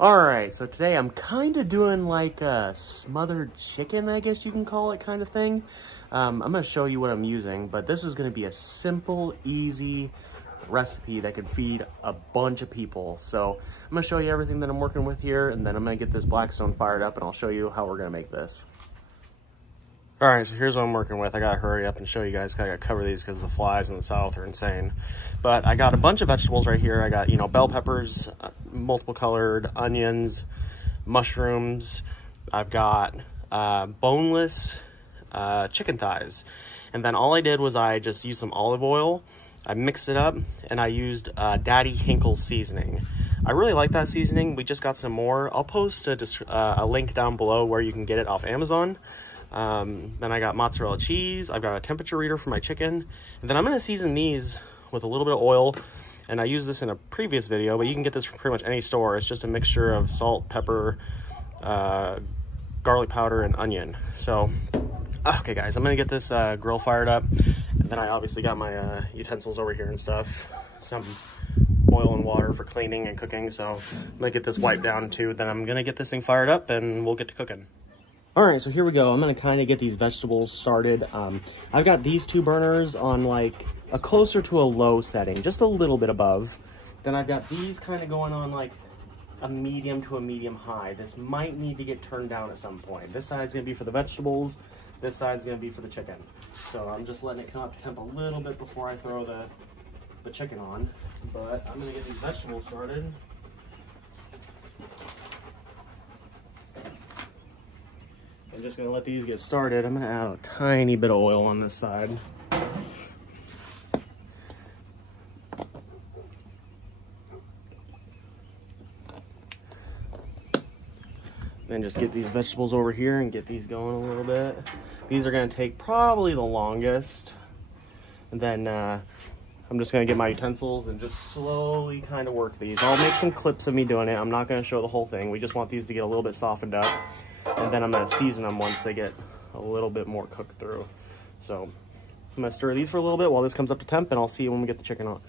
Alright, so today I'm kind of doing like a smothered chicken, I guess you can call it, kind of thing. I'm going to show you what I'm using, but this is going to be a simple, easy recipe that could feed a bunch of people. So I'm going to show you everything that I'm working with here, and then I'm going to get this Blackstone fired up, and I'll show you how we're going to make this. Alright, so here's what I'm working with. I gotta hurry up and show you guys. I gotta cover these because the flies in the south are insane. But I got a bunch of vegetables right here. I got, you know, bell peppers, multiple colored, onions, mushrooms. I've got boneless chicken thighs. And then all I did was I just used some olive oil. I mixed it up and I used Daddy Hinkle's seasoning. I really like that seasoning. We just got some more. I'll post a link down below where you can get it off Amazon. Then I got mozzarella cheese. I've got a temperature reader for my chicken. And then I'm going to season these with a little bit of oil. And I used this in a previous video, but you can get this from pretty much any store. It's just a mixture of salt, pepper, garlic powder, and onion. So, okay guys, I'm going to get this grill fired up. And then I obviously got my utensils over here and stuff. Some oil and water for cleaning and cooking. So I'm going to get this wiped down too. Then I'm going to get this thing fired up and we'll get to cooking. Alright, so here we go. I'm going to kind of get these vegetables started. I've got these two burners on like a closer to a low setting, just a little bit above. Then I've got these kind of going on like a medium to a medium high. This might need to get turned down at some point. This side's going to be for the vegetables. This side's going to be for the chicken. So I'm just letting it come up to temp a little bit before I throw the chicken on. But I'm going to get these vegetables started. I'm just going to let these get started. I'm going to add a tiny bit of oil on this side. Then just get these vegetables over here and get these going a little bit. These are going to take probably the longest. And then I'm just going to get my utensils and just slowly kind of work these. I'll make some clips of me doing it. I'm not going to show the whole thing. We just want these to get a little bit softened up. And then I'm going to season them once they get a little bit more cooked through. So I'm going to stir these for a little bit while this comes up to temp, and I'll see you when we get the chicken on.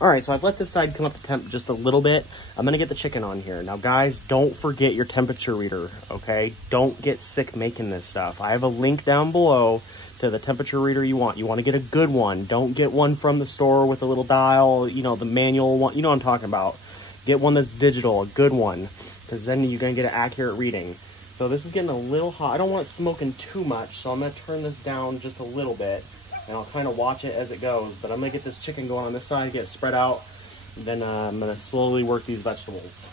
Alright, so I've let this side come up to temp just a little bit. I'm going to get the chicken on here. Now guys, don't forget your temperature reader, okay? Don't get sick making this stuff. I have a link down below to the temperature reader you want. You want to get a good one. Don't get one from the store with a little dial, you know, the manual one. You know what I'm talking about. Get one that's digital, a good one, because then you're going to get an accurate reading. So this is getting a little hot. I don't want it smoking too much, so I'm going to turn this down just a little bit, and I'll kind of watch it as it goes. But I'm going to get this chicken going on this side, get it spread out, and then I'm going to slowly work these vegetables.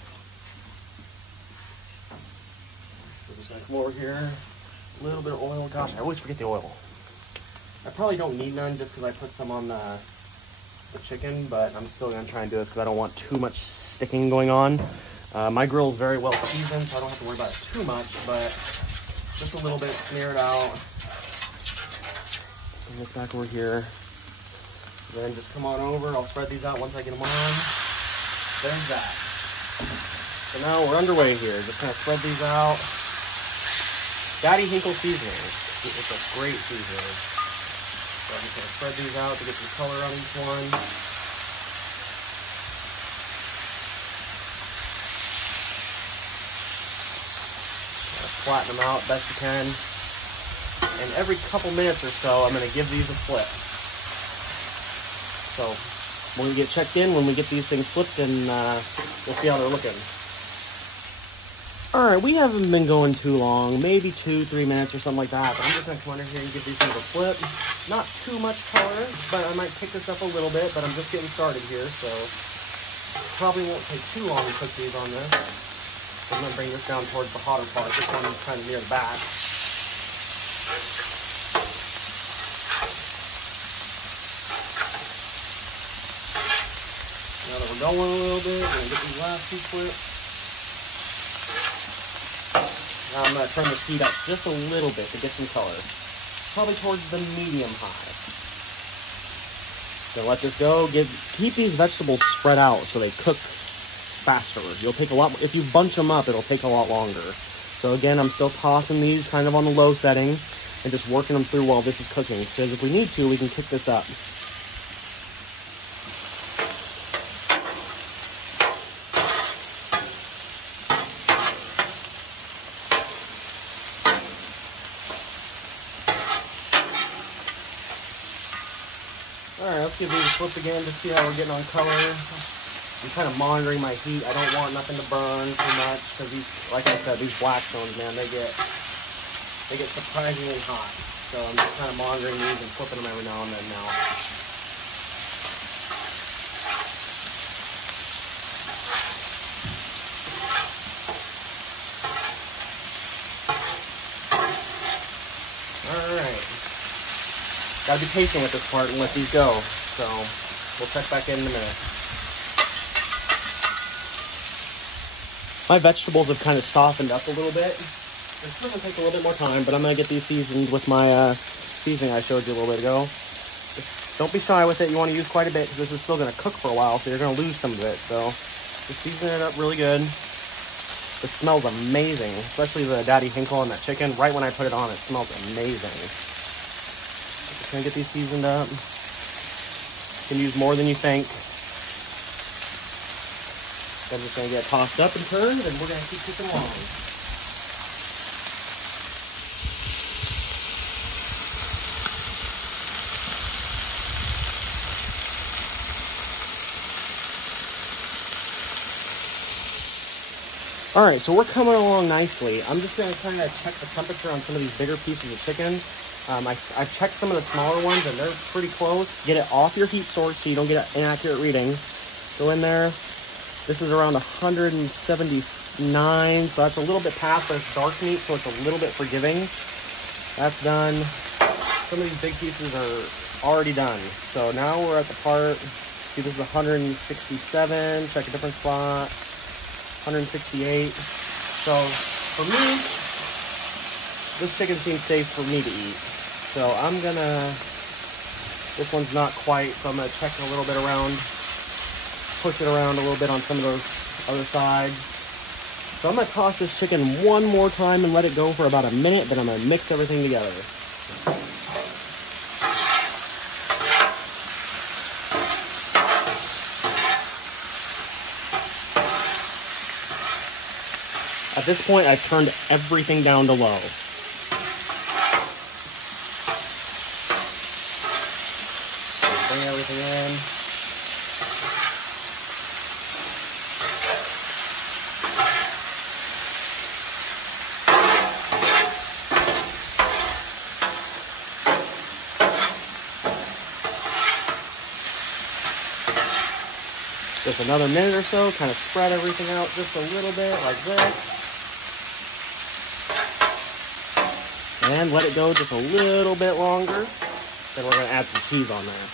I'm just going to come over here, a little bit of oil. Gosh, I always forget the oil. I probably don't need none just because I put some on the chicken, but I'm still going to try and do this because I don't want too much sticking going on. My grill is very well seasoned, so I don't have to worry about it too much, but just a little bit, smear it out. Bring this back over here. Then just come on over. I'll spread these out once I get them on. There's that. So now we're underway here. Just gonna spread these out. Daddy Hinkle seasoning. It's a great seasoning. So I'm just gonna spread these out to get some color on each one. Flatten them out best you can, and every couple minutes or so I'm going to give these a flip. So when we get checked in, when we get these things flipped, and we'll see how they're looking. Alright, we haven't been going too long, maybe 2-3 minutes or something like that, but I'm just going to come under here and give these things a flip. Not too much color, but I might pick this up a little bit, but I'm just getting started here, so probably won't take too long to cook these on this. I'm going to bring this down towards the hotter part. This one is kind of near the back. Now that we're going a little bit, we're going to get these last two flipped. Now I'm going to turn this heat up just a little bit to get some color. Probably towards the medium high. Gonna let this go. Keep these vegetables spread out so they cook faster. You'll take a lot, if you bunch them up, it'll take a lot longer. So again, I'm still tossing these kind of on the low setting and just working them through while this is cooking, because if we need to, we can kick this up. let's give these a flip again to see how we're getting on color. I'm kind of monitoring my heat. I don't want nothing to burn too much because these, like I said, these Blackstones, man, they get surprisingly hot. So I'm just kind of monitoring these and flipping them every now and then now. Alright. Gotta be patient with this part and let these go. So we'll check back in a minute. My vegetables have kind of softened up a little bit. It's still gonna take a little bit more time, but I'm gonna get these seasoned with my seasoning I showed you a little bit ago. Just don't be shy with it. You want to use quite a bit because this is still gonna cook for a while, so you're gonna lose some of it. So just season it up really good. It smells amazing, especially the Daddy Hinkle on that chicken. Right when I put it on, it smells amazing. Just gonna get these seasoned up. You can use more than you think. I'm just gonna get tossed up and turned, and we're gonna keep cooking along. All right, so we're coming along nicely. I'm just gonna kind of check the temperature on some of these bigger pieces of chicken. I've checked some of the smaller ones and they're pretty close. Get it off your heat source so you don't get an inaccurate reading. Go in there. This is around 179, so that's a little bit past, but it's dark meat, so it's a little bit forgiving. That's done. Some of these big pieces are already done. So now we're at the part, see this is 167, check a different spot. 168. So for me, this chicken seems safe for me to eat. So I'm gonna, this one's not quite, so I'm gonna check a little bit around, push it around a little bit on some of those other sides. So I'm gonna toss this chicken one more time and let it go for about a minute, then I'm gonna mix everything together. At this point, I've turned everything down to low. Bring everything in. Just another minute or so, kind of spread everything out just a little bit like this. And let it go just a little bit longer. Then we're going to add some cheese on there.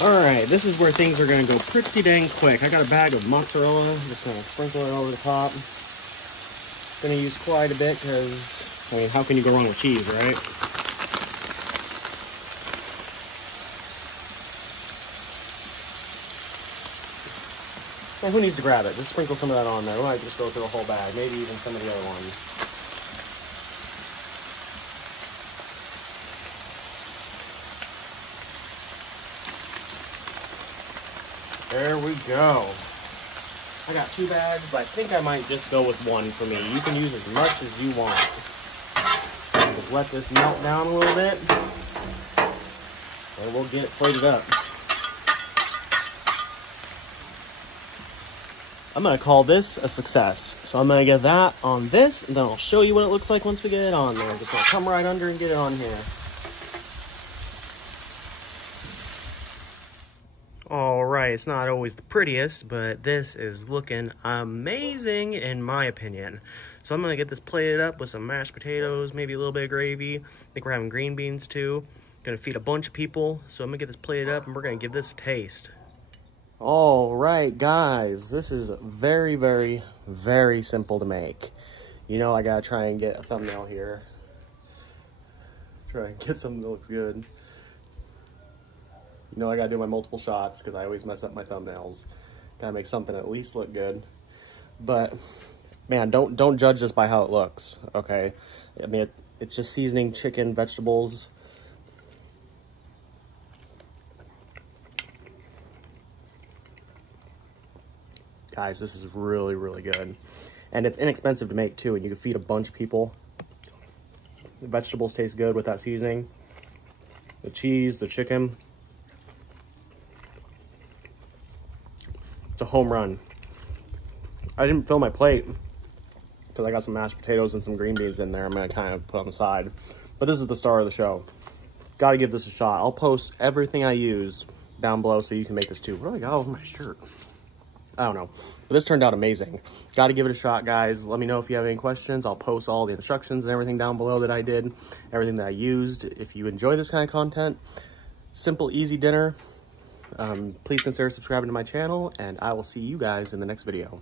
Alright, this is where things are going to go pretty dang quick. I got a bag of mozzarella. I'm just going to sprinkle it over the top. Going to use quite a bit because, I mean, how can you go wrong with cheese, right? Well, who needs to grab it? Just sprinkle some of that on there. We might just go through the whole bag, maybe even some of the other ones. There we go. I got 2 bags, but I think I might just go with 1 for me. You can use as much as you want. Just let this melt down a little bit, and we'll get it plated up. I'm going to call this a success. So I'm going to get that on this, and then I'll show you what it looks like once we get it on there. I'm just going to come right under and get it on here. All right, it's not always the prettiest, but this is looking amazing in my opinion. So I'm going to get this plated up with some mashed potatoes, maybe a little bit of gravy. I think we're having green beans too. Going to feed a bunch of people. So I'm going to get this plated up, and we're going to give this a taste. All right, guys, this is very, very, very simple to make. You know, I gotta try and get a thumbnail here. Try and get something that looks good. You know, I gotta do my multiple shots because I always mess up my thumbnails. Gotta make something at least look good. But man, don't judge this by how it looks. Okay, I mean it's just seasoning, chicken, vegetables. Guys, this is really, really good. And it's inexpensive to make too, and you can feed a bunch of people. The vegetables taste good with that seasoning. The cheese, the chicken. It's a home run. I didn't fill my plate because I got some mashed potatoes and some green beans in there I'm going to kind of put on the side. But this is the star of the show. Got to give this a shot. I'll post everything I use down below so you can make this too. What do I got over my shirt? I don't know. But this turned out amazing. Got to give it a shot, guys. Let me know if you have any questions. I'll post all the instructions and everything down below that I did, everything that I used. If you enjoy this kind of content, simple, easy dinner, please consider subscribing to my channel, and I will see you guys in the next video.